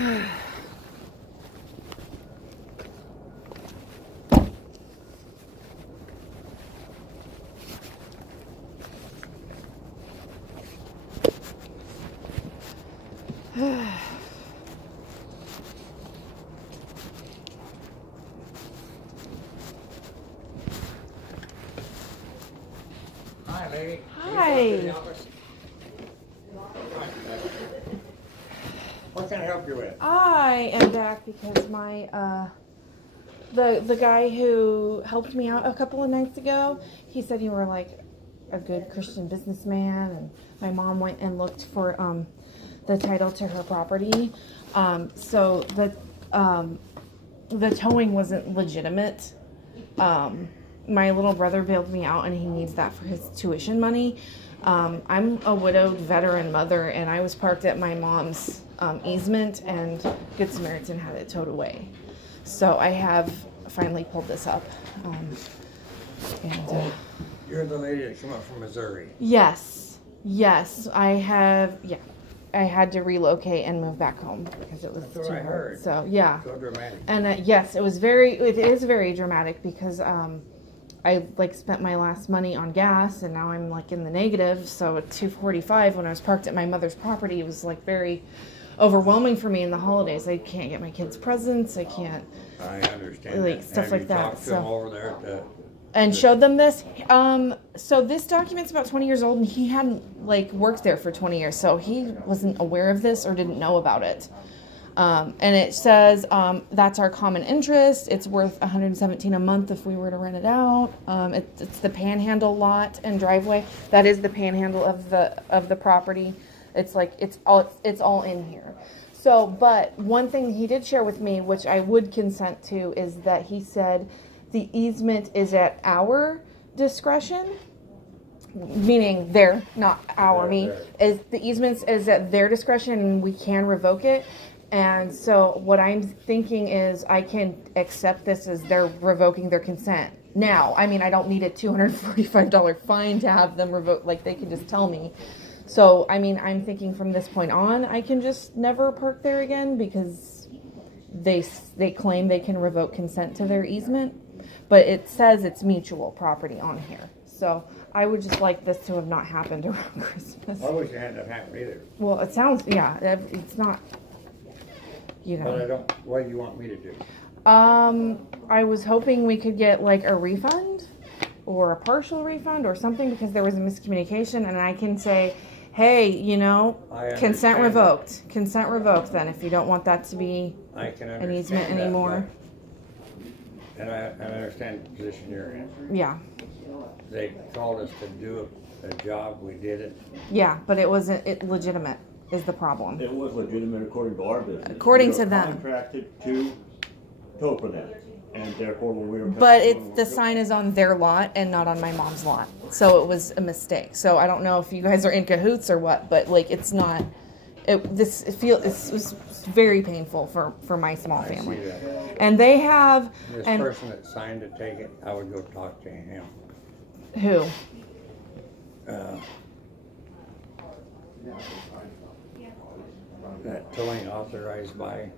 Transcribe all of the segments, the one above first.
Hi, lady. Hi. What can I help you with? I am back because my the guy who helped me out a couple of nights ago, he said you were like a good Christian businessman, and my mom went and looked for the title to her property. So the towing wasn't legitimate. My little brother bailed me out, and he needs that for his tuition money. I'm a widowed veteran mother, and I was parked at my mom's easement, and Good Samaritan had it towed away. So I have finally pulled this up. You're the lady that came up from Missouri. Yes, I have. Yeah, I had to relocate and move back home because it was That's what too I hard. heard. So yeah, So dramatic. and yes, it is very dramatic because I like spent my last money on gas, and now I'm like in the negative. So at $2.45 when I was parked at my mother's property, it was like very overwhelming for me in the holidays. I can't get my kids presents. I can't. I understand. Like, that. stuff Have like you that, talked to so. him over there at the, And showed them this. So this document's about 20 years old, and he hadn't like worked there for 20 years, so he wasn't aware of this or didn't know about it. And it says that's our common interest. It's worth $117 a month if we were to rent it out. It's the Panhandle lot and driveway. That is the Panhandle of the property. It's like it's all in here. So, but one thing he did share with me, which I would consent to, is that he said the easement is at our discretion, meaning their, not our, me, is the easement is at their discretion and we can revoke it. And so what I'm thinking is I can accept this as they're revoking their consent. Now, I mean, I don't need a $245 fine to have them revoke, like they can just tell me. So, I mean, I'm thinking from this point on, I can just never park there again because they claim they can revoke consent to their easement. But it says it's mutual property on here. So I would just like this to have not happened around Christmas. I wish it hadn't have happened either. Well, it sounds, yeah, it's not, you know. But I don't, what do you want me to do? I was hoping we could get like a refund or a partial refund or something because there was a miscommunication, and I can say, hey, you know, consent revoked. Consent revoked then if you don't want that to be an easement anymore. And I understand the position you're in. Yeah. They called us to do a job, we did it. Yeah, but it wasn't legitimate is the problem. It was legitimate according to our business. According to them. Contracted to tow for them. And therefore when we were... But the sign is on their lot and not on my mom's lot. So it was a mistake. So I don't know if you guys are in cahoots or what, but like it's not... It was very painful for my small family. I see that. And they have... This person that signed to take it, I would go talk to him. Who? That towing authorized by...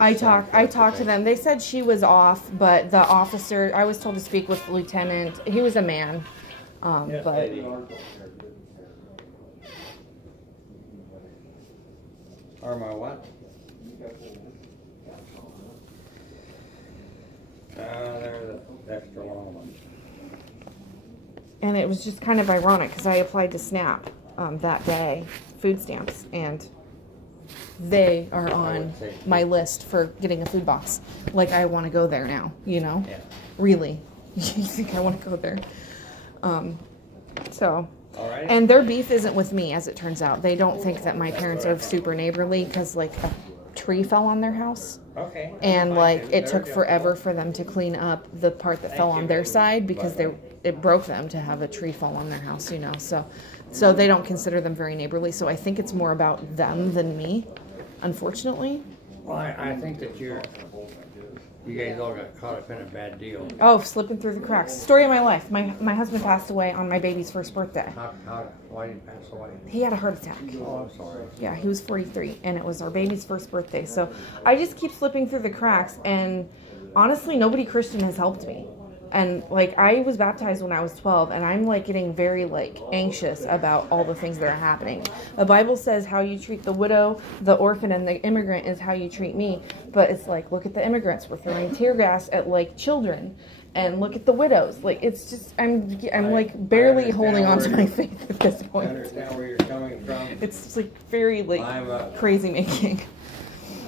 I talked to them. They said she was off, but the officer, I was told to speak with the lieutenant. He was a man. Yes, but lady. Or my what? There's the extra long one. and it was just kind of ironic because I applied to SNAP that day, food stamps, and they are on my list for getting a food box. Like, I want to go there now, you know? Yeah. Really. You think I want to go there? So... All right. And their beef isn't with me, as it turns out. They don't think that my parents are super neighborly because, like, a tree fell on their house. Okay. And, like, it took forever for them to clean up the part that fell on their side because it broke them to have a tree fall on their house, you know. So they don't consider them very neighborly. So I think it's more about them than me, unfortunately. Well, I think that You guys all got caught up in a bad deal. Oh, slipping through the cracks. Story of my life. My husband passed away on my baby's first birthday. Why did he pass away? He had a heart attack. Oh, I'm sorry. Yeah, he was 43, and it was our baby's first birthday. So I just keep slipping through the cracks, and honestly, nobody Christian has helped me. And like, I was baptized when I was 12, and I'm like getting very like anxious about all the things that are happening. The Bible says how you treat the widow, the orphan, and the immigrant is how you treat me. But it's like, look at the immigrants. We're throwing tear gas at like children, and look at the widows. Like, it's just, I'm like barely holding on to my faith at this point. I understand where you're coming from. It's like very like crazy making.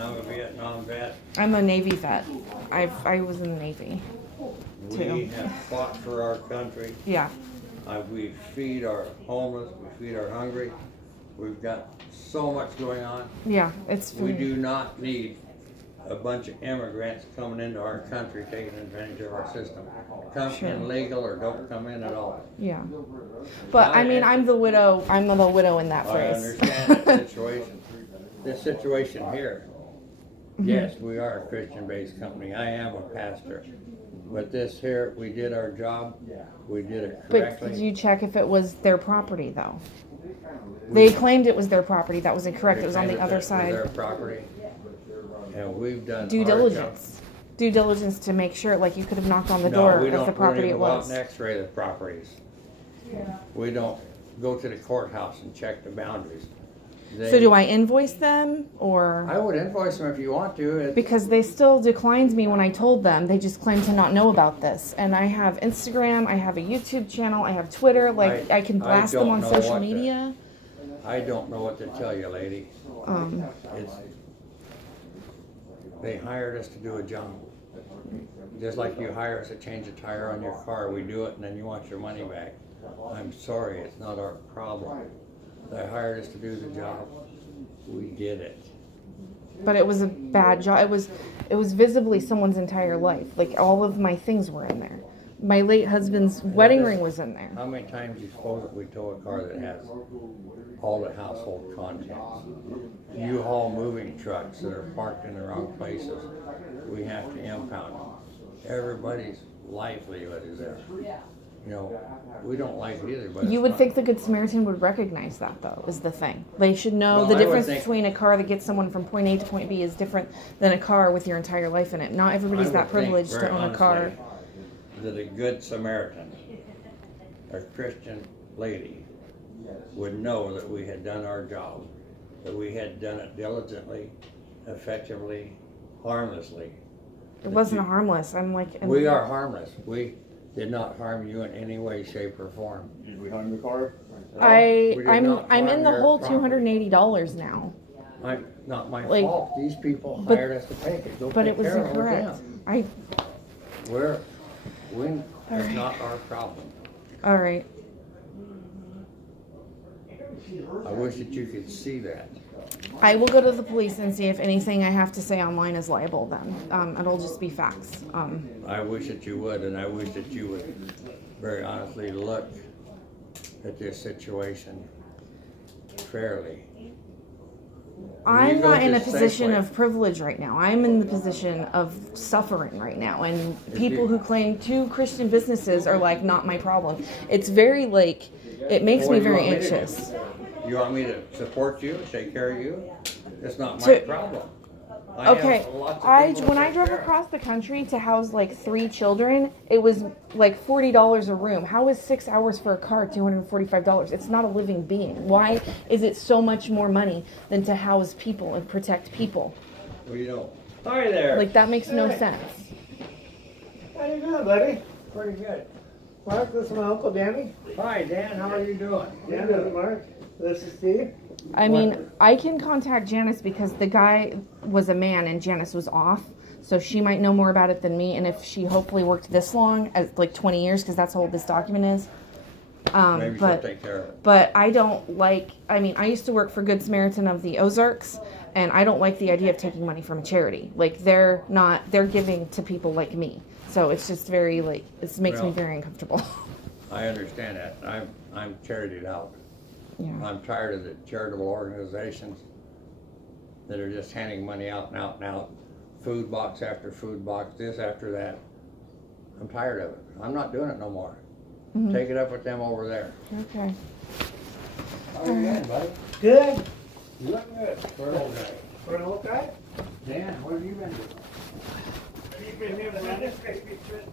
I'm a Vietnam vet. I'm a Navy vet. I was in the Navy. We have fought for our country. Yeah. We feed our homeless. We feed our hungry. We've got so much going on. Yeah, it's. We do not need a bunch of immigrants coming into our country taking advantage of our system. Come in legal or don't come in at all. Yeah. But I mean, I'm the widow. I'm the widow in that phrase. I understand that situation. This situation here. Yes, we are a Christian-based company. I am a pastor. But this here, we did our job. We did it correctly. But did you check if it was their property, though? They claimed it was their property. That was incorrect. It was on the other side. Their property. And we've done due diligence. Due diligence to make sure, like, you could have knocked on the door of the property it was. We don't go out and x-ray the properties. We don't go to the courthouse and check the boundaries. So do I invoice them, or? I would invoice them if you want to. Because they still declined me when I told them. They just claim to not know about this. And I have Instagram, I have a YouTube channel, I have Twitter. Like, I can blast them on social media. I don't know what to tell you, lady. They hired us to do a job. Just like you hire us to change a tire on your car. We do it and then you want your money back. I'm sorry, it's not our problem. They hired us to do the job. We did it. But it was a bad job. It was visibly someone's entire life. Like, all of my things were in there. My late husband's wedding ring was in there. How many times do you suppose that we tow a car that has all the household contents? U-Haul moving trucks that are parked in the wrong places. We have to impound them. Everybody's livelihood is there. You know, we don't like it either, but you would think the Good Samaritan would recognize that, though, is the thing. They should know the difference between a car that gets someone from point A to point B is different than a car with your entire life in it. Not everybody's that privileged to own a car. That a Good Samaritan, a Christian lady, would know that we had done our job, that we had done it diligently, effectively, harmlessly. It wasn't harmless. I'm like... We are harmless. We did not harm you in any way, shape, or form. Did we harm the car? I'm in the whole $280 now. Not my fault. These people hired us to take it. But it was incorrect. It's not our problem. All right. I wish that you could see that. I will go to the police and see if anything I have to say online is liable then. It'll just be facts. I wish that you would, and I wish that you would very honestly look at this situation fairly. I'm not in a position of privilege right now. I'm in the position of suffering right now. And people who claim two Christian businesses are like, not my problem. It's very like, it makes me very anxious. You want me to support you, take care of you? It's not my problem. When I drove across the country to house like 3 children, it was like $40 a room. How is 6 hours for a car $245? It's not a living being. Why is it so much more money than to house people and protect people? Well, you know, hi there. Like, that makes no sense. How you doing, buddy? Pretty good. Mark, this is my Uncle Danny. Hi, Dan. How are you doing? Yeah, this is Mark. This is Steve. I mean, I can contact Janice because the guy was a man and Janice was off. So she might know more about it than me. And if she hopefully worked this long, as like 20 years, because that's how old this document is. Maybe she'll take care of it. But I don't like, I mean, I used to work for Good Samaritan of the Ozarks. And I don't like the idea of taking money from a charity. Like, they're giving to people like me. So it's just very, like, it makes me very uncomfortable. I understand that. I'm charitied out. Yeah. I'm tired of the charitable organizations that are just handing money out and out and out food box after food box, this after that. I'm tired of it. I'm not doing it no more. Mhm. Take it up with them over there. Okay. How are you doing, buddy? Good. You look good for an old guy. For an old guy? Dan, what have you been doing? Have you been here for this Christmas trip?